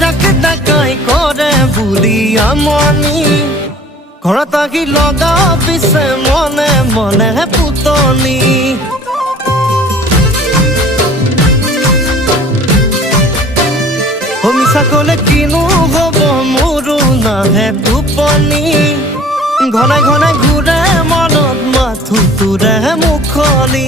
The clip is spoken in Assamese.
যাক ডাকাই কৰে বুলি আমনি ঘৰত আহি লগা পিছে মনে মনে পুতনি মিছা কলে কিনো হব মোৰো নাহে টোপনি ঘনাই ঘনাই ঘূৰে মনত মাথো তোৰে মুখনি